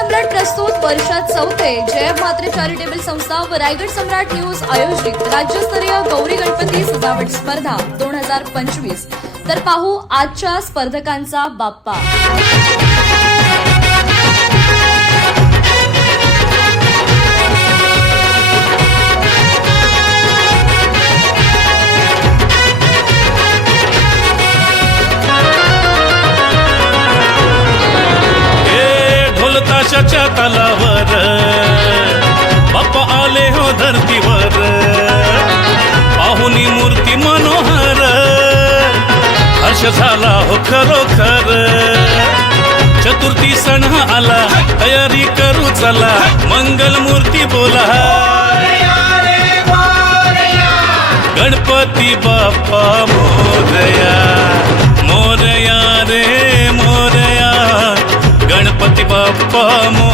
सम्राट प्रस्तुत वर्षात चौथे जय म्हात्रे चॅरिटेबल संस्था व रायगड सम्राट न्यूज आयोजित राज्यस्तरीय गौरी गणपती सजावट स्पर्धा 2025। तर पाहू आजच्या स्पर्धकांचा बाप्पा। ताशाच्या तालावर बाप्पा आले हो धरतीवर, पाहुनी मूर्ती मनोहर, हर्ष झाला हो खरोखर। चतुर्थी सण आला, तयारी करू चला, मंगल मूर्ती बोला, गणपती बाप्पा मोरया, मोरया रे मोरया, गणपती बाप्पा मोरया।